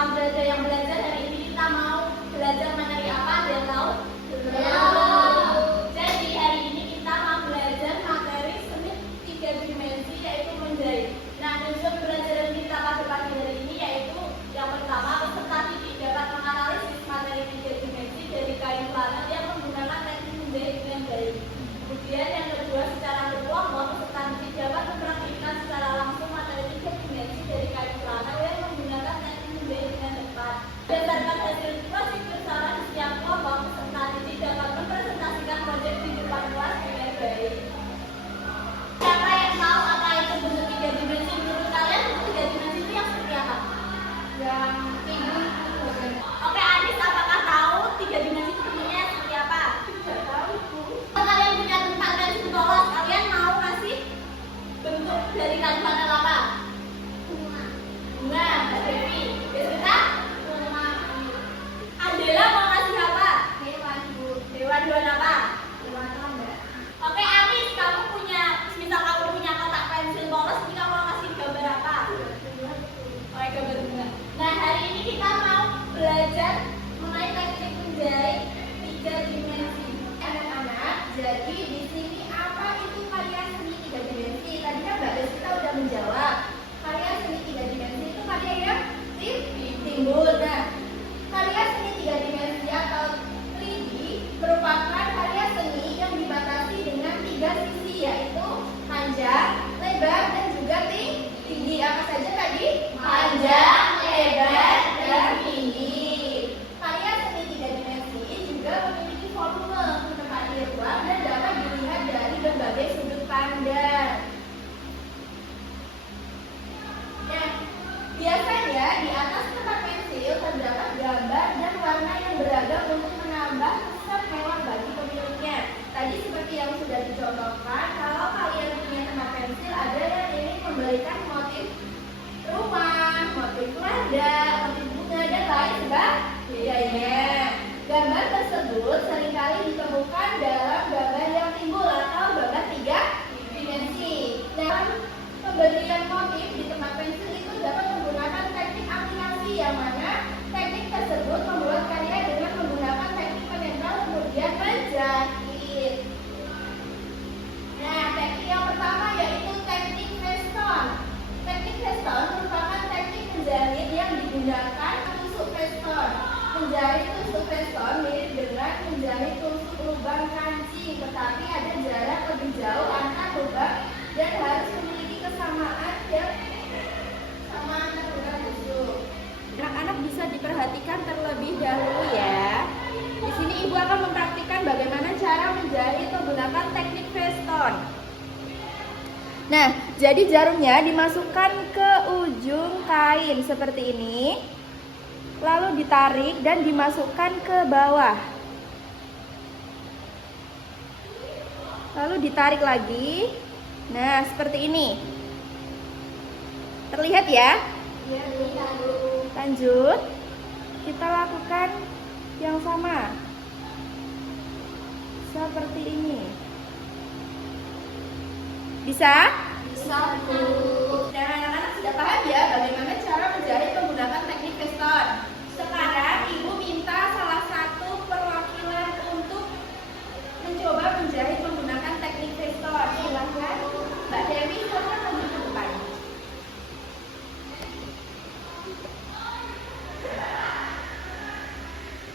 Selamat belajar yang belajar. Hari ini kita mau belajar materi apa? Ada yang tahu? Belum. Jadi hari ini kita mau belajar materi seni 3 dimensi yaitu menjahit. Nah, tujuan pembelajaran kita pada pagi hari ini yaitu yang pertama, peserta didik dapat menganalisis materi 3 dimensi dari kain planet yang menggunakan teknik menjahit dengan baik. Kemudian yang kedua, secara berkelompok peserta didik dapat mempraktikkan secara langsung materi 3 dimensi dari kain planet yang menggunakan teknik menjahit dengan tepat. Berdasarkan hasil projek bersama di setiap kelompok, peserta didik dapat mempresentasikan proyek di depan kelas dengan baik. Siapa yang tahu apa itu bentuk 3 dimensi? Menurut kalian bentuk 3 dimensi itu yang seperti apa? Yang timbul. Oke, Anis, apakah tahu 3 dimensi itu bentuknya seperti apa? Tidak tahu, Bu. Kalau kalian punya tempat pensil bolos, kalian mau ngasih bentuk dari kain planet apa? Bunga. Bunga, Mbak Devi. Kita? Bunga. Adela mau ngasih apa? Hewan, Bu. Hewan apa? Hewan lambat. Oke, Anis, kamu punya, misal kamu punya kotak pensil bolos, ini kamu mau ngasih gambar apa? Oke, gambar bunga. Nah, hari ini kita mau belajar mengenai teknik menjahit 3 dimensi. Anak-anak, jadi di sini apa itu karya seni 3 dimensi? Tadi kan Mbak Desita udah menjawab. Karya seni 3 dimensi itu karya yang timbul. Nah, karya seni 3 dimensi atau 3D merupakan karya seni yang dibatasi dengan 3 sisi, yaitu panjang, lebar, dan juga tinggi. Apa saja tadi? Panjang, lebar, dan tinggi. Karya seni 3 dimensi juga memiliki volume, menempati ruang, dan dapat dilihat dari berbagai sudut pandang. Nah, biasanya di atas tempat pensil terdapat gambar dan warna yang beragam untuk menambah kesan mewah bagi pemiliknya. Tadi seperti yang sudah dicontohkan, kalau kalian punya tempat pensil, ada yang ingin memberikan motif rumah, motif keluarga, motif bunga, dan lain sebagainya. Gambar tersebut seringkali ditemukan dalam gambar yang timbul atau gambar 3 dimensi. Dalam pemberian motif di tempat pensil itu dapat menggunakan teknik aplikasi, yang mana teknik tersebut membuat karya dengan menggunakan teknik penempel kemudian menjahit. Nah, teknik yang pertama yaitu teknik feston. Teknik feston merupakan teknik menjahit yang digunakan tusuk feston. Menjahit tusuk feston mirip dengan menjahit tusuk lubang kancing, tetapi ada jarak lebih jauh antar lubang dan harus memiliki kesamaan yang sama antar lubang tusuk. Anak-anak bisa diperhatikan terlebih dahulu ya. Di sini Ibu akan mempraktikkan bagaimana cara menjahit menggunakan teknik feston. Nah, jadi jarumnya dimasukkan ke ujung kain seperti ini. Lalu ditarik dan dimasukkan ke bawah. Lalu ditarik lagi. Nah, seperti ini. Terlihat ya? Lanjut. Kita lakukan yang sama. Seperti ini. Bisa? Bisa, Bu. Dan anak-anak sudah paham ya bagaimana cara menjahit menggunakan teknik feston. Sekarang Ibu minta salah satu perwakilan untuk mencoba menjahit menggunakan teknik feston. Silahkan, Mbak Dewi, silahkan maju ke depan.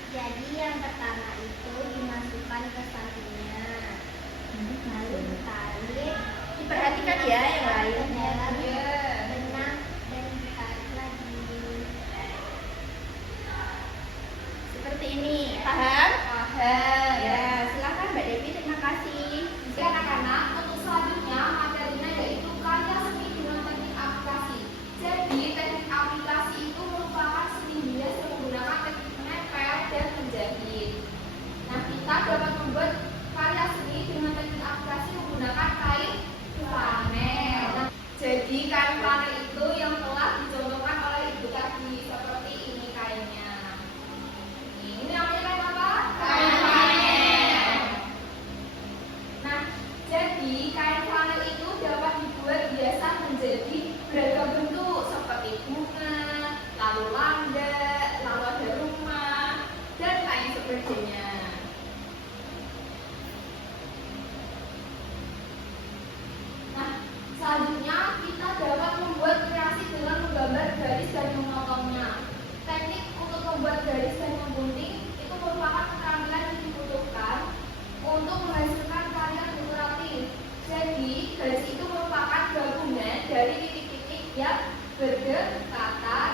Jadi yang pertama itu dimasukkan ke sampingnya, lalu ditarik. Diperhatikan ya yang lain. Benang dan ditarik lagi. Seperti ini. Paham? Paham. Ya, silakan Mbak Devi, terima kasih. Anak-anak, untuk selanjutnya materinya yaitu karya seni dengan teknik aplikasi. Jadi, teknik aplikasi itu merupakan seni hias yang menggunakan teknik menempel dan menjahit. Nah, kita dapat membuat karya seni dengan teknik aplikasi menggunakan kain flanel. Nah, jadi kain flanel itu yang telah dicontohkan oleh Ibu tadi, seperti ini kainnya. Ini namanya kain apa? Kain flanel. Nah, jadi kain flanel itu dapat dibuat biasa menjadi beragam bentuk seperti bunga, lalu landas, dari titik-titik yang berdekatan,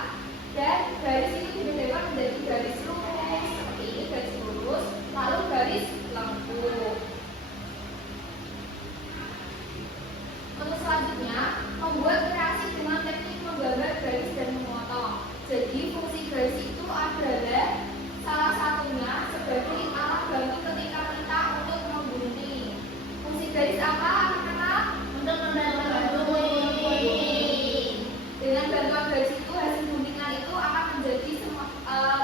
dan garis itu dibedakan menjadi garis lurus seperti ini, garis lurus, lalu garis lengkung. Untuk selanjutnya, membuat kreasi dengan teknik menggambar garis dan memotong. Jadi fungsi garis itu adalah salah satunya sebagai alat bantu ketika kita untuk menggunting. Fungsi garis apa anak-anak? Untuk membantu Dengan bantuan garis itu hasil guntingan itu akan menjadi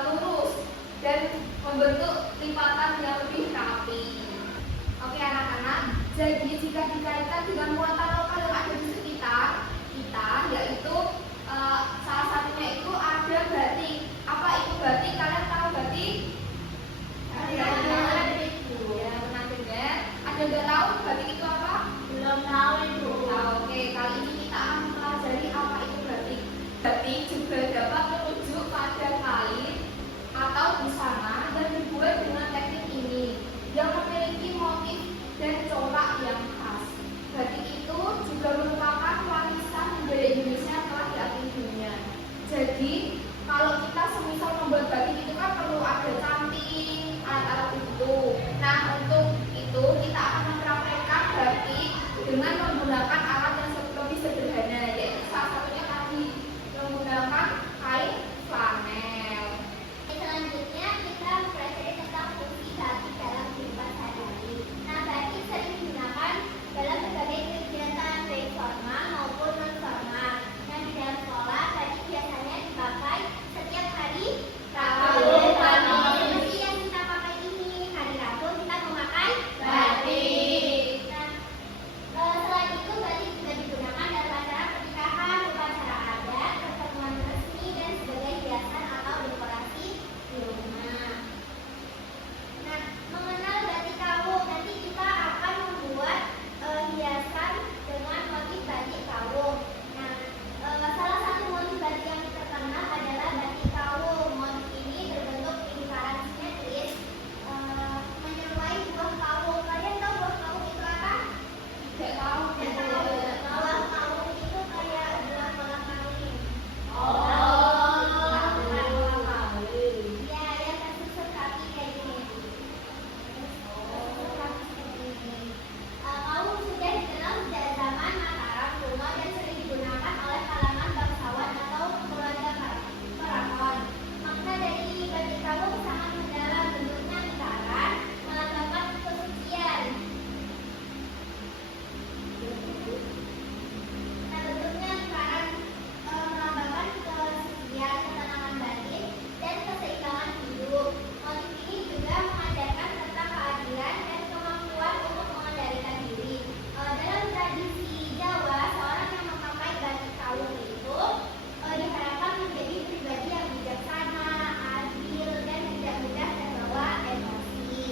lurus dan membentuk lipatan yang lebih rapi. Oke anak-anak, jadi jika dikaitkan dengan muatan lokal yang ada di sekitar kita, yaitu salah satunya itu ada batik. Apa itu batik? Kalian tahu batik? Ya, pernah dengar. Ada nggak tahu batik itu apa? belum tahu itu. Nah, oke, kali ini kita akan mempelajari apa itu batik. Batik juga dapat merujuk pada kain atau busana yang dibuat dengan teknik ini yang memiliki motif dan corak yang khas. Batik itu juga merupakan warisan budaya Indonesia yang telah diakui dunia. Jadi kalau kita semisal membuat batik itu kan perlu ada canting, alat-alat itu. Nah untuk itu kita akan mempraktekkan batik dengan menggunakan alat yang lebih sederhana, yaitu salah satunya tadi menggunakan kain flanel. Selanjutnya kita mempelajari tentang fungsi batik dalam kehidupan sehari-hari. Nah, batik sering digunakan dalam berbagai kegiatan baik formal maupun non formal. Nah, di dalam sekolah batik biasanya dipakai setiap hari Rabu. Seperti yang kita pakai ini, hari Rabu kita memakai batik. Nah, selain itu batik juga digunakan dalam acara pernikahan, upacara adat, pertemuan resmi dan sebagai hiasan atau dekorasi di rumah. Nah, mengenal batik kawung, nanti kita akan membuat hiasan dengan motif batik kawung. Nah, salah satu motif batik yang terkenal adalah batik kawung. Motif ini berbentuk lingkaran simetris menyerupai buah kawung. Kalian tahu buah kawung itu apa? Tidak tahu. Buah kawung itu kayak buah kolang kaling. Ya, yang tersusun rapi kayak gini. Tersusun rapi seperti ini. Kawung sudah dikenal sejak zaman Mataram kuno dan sering digunakan oleh kalangan bangsawan atau keluarga keraton. Makna dari batik kawung sangat mendalam, bentuknya lingkaran, melambangkan kesucian. Nah, bentuknya lingkaran melambangkan kesucian, ketenangan batin, dan keseimbangan hidup. Motif ini juga mengajarkan tentang keadilan dan kemampuan untuk mengendalikan diri. Dalam tradisi Jawa, seorang yang memakai batik kawung itu diharapkan menjadi pribadi yang bijaksana, adil, dan tidak mudah terbawa emosi.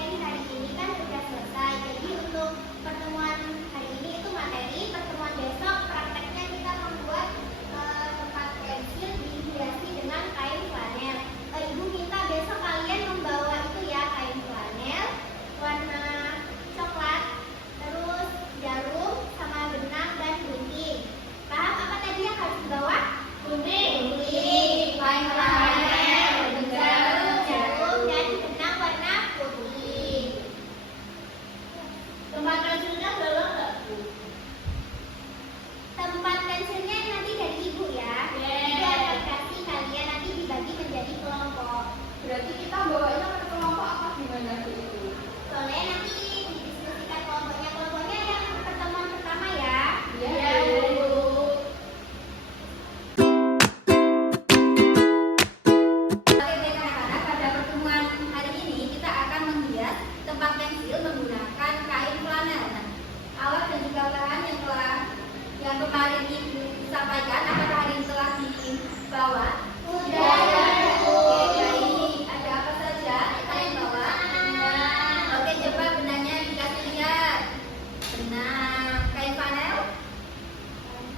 Hari ini kan sudah selesai, jadi untuk pertemuan hari ini itu materi, pertemuan besok prakteknya kita membuat tempat pensil dihiasi dengan kain flanel. Ibu minta besok kalian membawa itu ya, kain flanel warna coklat, terus jarum sama benang dan gunting. Paham apa tadi yang harus dibawa? Gunting, kain flanel, jarum dan benang warna putih. Tempat pensilnya belum nggak Bu? Tempat pensilnya nanti dari ibu ya. Ibu akan kasih kalian nanti dibagi menjadi kelompok. Berarti kita bawanya ke kelompok apa gimana Bu itu? Soalnya nanti didiskusikan kelompoknya. Kelompoknya yang pertemuan pertama ya. Iya Bu. Oke baik anak-anak, pada pertemuan hari ini kita akan menghias tempat pensil menggunakan kain flanel. Nah, alat dan juga bahan yang kemarin ibu sampaikan, apakah hari ini telah dibawa? Sudah. Oke, baik. Ada apa saja kalian bawa? Oke, coba benangnya dikasih lihat. Benang kain flanel.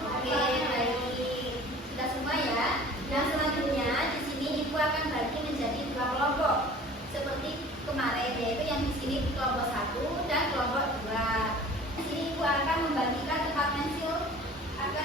Oke, baik. Sudah semua ya. Nah, selanjutnya di sini ibu akan bagi menjadi dua kelompok seperti kemarin, yaitu yang di sini kelompok 1 dan kelompok 2. Di sini ibu akan membagikan tempat pensil agar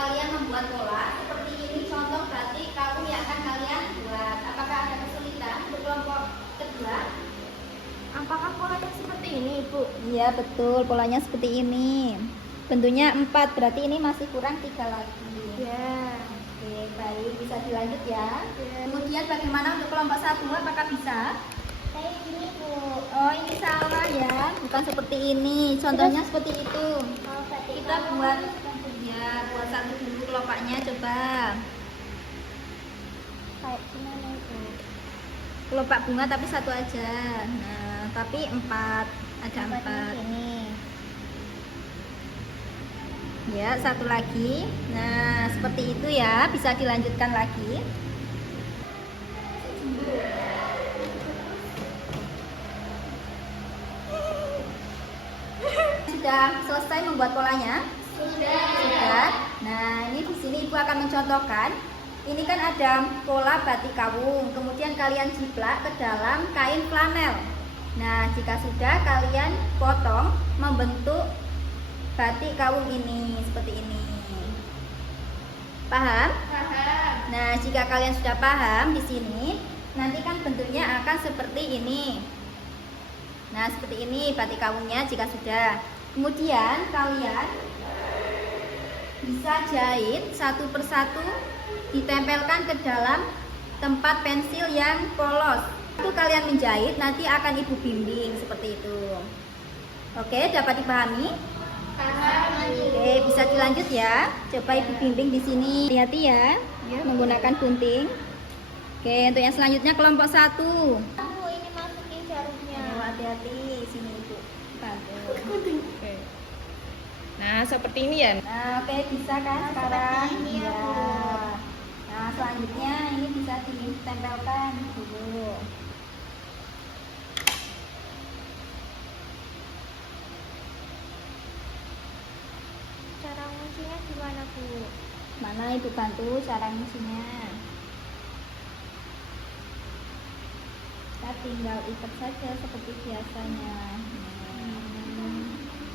kalian membuat pola seperti ini contoh batik kawung yang akan kalian buat. Apakah ada kesulitan untuk kelompok kedua? Apakah polanya seperti ini, Ibu? Iya betul, polanya seperti ini. Bentuknya 4, berarti ini masih kurang 3 lagi. Ya. Oke, baik, bisa dilanjut ya. Ya. Kemudian bagaimana untuk kelompok 1, apakah bisa? Kayak gini, Bu. Oh, ini salah ya, bukan seperti ini. Contohnya seperti itu. Kalau batik Kita kawung buat seperti ya, buat satu dulu kelompoknya coba. kayak gimana, Ibu? Kelopak bunga tapi satu aja. Nah, tapi 4, ada 4. Ini. Ya, satu lagi. Nah, seperti itu ya, bisa dilanjutkan lagi. Sudah selesai membuat polanya? Sudah. Nah, ini di sini Ibu akan mencontohkan. Ini kan ada pola batik kawung, kemudian kalian jiplak ke dalam kain flanel. Nah, jika sudah kalian potong membentuk batik kawung ini seperti ini. Paham? Paham. Nah, jika kalian sudah paham di sini, nanti kan bentuknya akan seperti ini. Nah, seperti ini batik kawungnya jika sudah. Kemudian kalian bisa jahit satu persatu, ditempelkan ke dalam tempat pensil yang polos. Itu kalian menjahit, nanti akan Ibu bimbing seperti itu. Oke, dapat dipahami? Oke, bisa dilanjut ya. Coba Ibu bimbing di sini. Hati-hati ya, menggunakan gunting. Oke, untuk yang selanjutnya kelompok 1. Bu, ini masukin jarumnya. Ayo, hati-hati, sini Ibu bantu. Oke. Nah, seperti ini ya. Nah, oke, bisa kan sekarang? seperti ini ya, Ya. Bu. Nah, selanjutnya ini bisa ditempelkan dulu. Cara nguncinya gimana, Bu? Mana Ibu bantu cara ngisinya? Kita tinggal ikat saja seperti biasanya.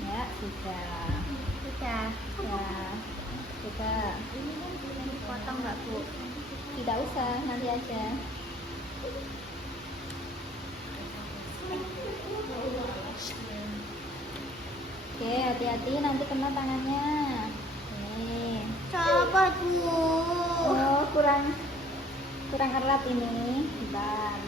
Ya, sudah. Sudah. Ya, sudah. Ini kan dipotong nggak, Bu? Tidak usah, nanti aja. Oke, hati-hati nanti kena tangannya. Nih. Coba, Bu. Oh, kurang erat ini. Bentar.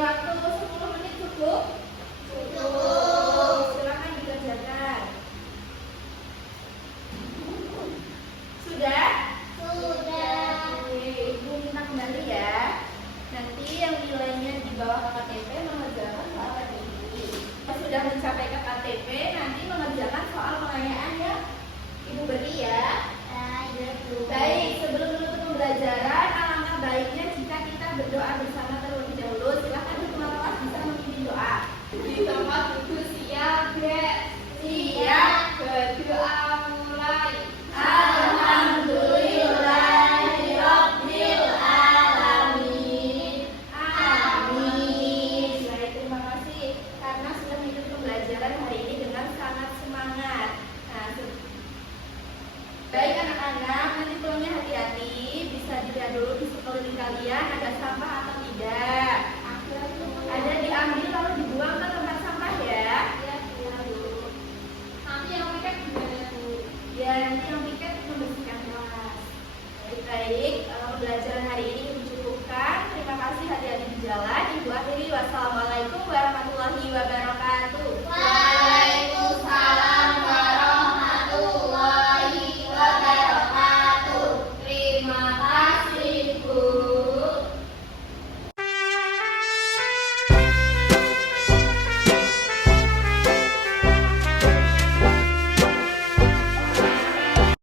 waktu 10 menit cukup? Cukup. Silakan dikerjakan. Sudah? Sudah. Oke, Ibu minta kembali ya. Nanti yang nilainya di bawah KTP mengerjakan soal ini. Sudah mencapai ke KTP, nanti mengerjakan soal pengayaan ya. Ibu beri ya. Baik, sebelum menutup pembelajaran, alangkah baiknya jika kita berdoa bersama terlebih dahulu. Silakan ketua kelas bisa memimpin doa. Di tempat duduk siap, Dek. Siap, berdoa mulai. Alhamdulillahirabbil alamin. Amin. Baik, terima kasih karena sudah mengikuti pembelajaran hari ini dengan sangat semangat. Nah, baik anak-anak, nanti pulangnya hati-hati. Bisa dilihat dulu di sekeliling kalian ada sampah atau tidak. Ada diambil lalu dibuang ke tempat sampah ya. Nanti yang piket gimana Bu? Ya, nanti yang piket membersihkan kelas. Baik, pembelajaran hari ini Ibu cukupkan. Terima kasih hati-hati di jalan. Ibu akhiri, wassalamualaikum warahmatullahi wabarakatuh.